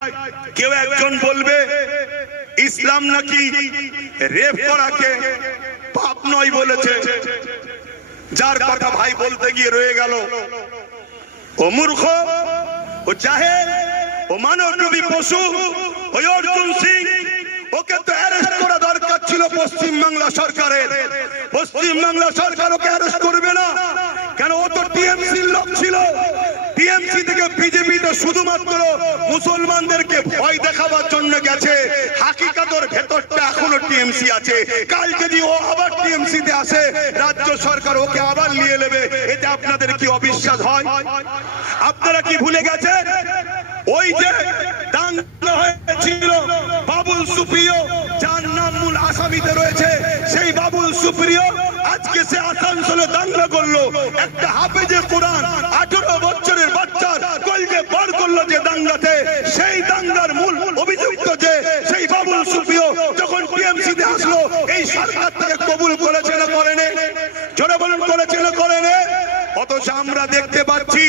কেউ একজন বলবে ইসলাম নাকি রেপ করাকে পাপ নয় বলেছে, যার কথা ভাই বলতে গিয়ে রয়ে গেল। ও মূর্খ, ও জাহেল, ও মানবরূপী পশু, ওই অর্জুন সিং, ওকে তো অ্যারেস্ট করা দরকার ছিল পশ্চিম বাংলা সরকারের। পশ্চিম বাংলা সরকার ওকে অ্যারেস্ট করবে না কেন? ও তো টিএমসির লোক ছিল। টিএমসি থেকে বিজেপিতে শুধুমাত্র মুসলমানদেরকে ভয় দেখাবার জন্য গেছে। হাকিকাতের ভেতরটা এখনো টিএমসি আছে। কাল যদি ও আবার টিএমসি তে আসে, রাজ্য সরকার ওকে আবার নিয়ে নেবে। এতে আপনাদের কি অবিশ্বাস হয়? আপনারা কি ভুলে গেছেন ওই যে দাঙ্গা হয়েছিল বাবুল সুপ্রিয়, যার নাম মূল আসামিতে রয়েছে, সেই বাবুল সুপ্রিয় আজকে সে আসানসোলে দাঙ্গা করলো। একটা হাফেজে কোরআন 18 বছরের বাচ্চার কলজে বার করলো যে দাঙ্গাতে, সেই দাঙ্গার মূল অভিযুক্ত যে সেই বাবুল সুপ্রিয় যখন টিএমসি তে আসলো, এই সরকার থেকে কবুল করেছে না করেনি? জোরে বলুন, করেছে না করেনি? অথচ আমরা দেখতে পাচ্ছি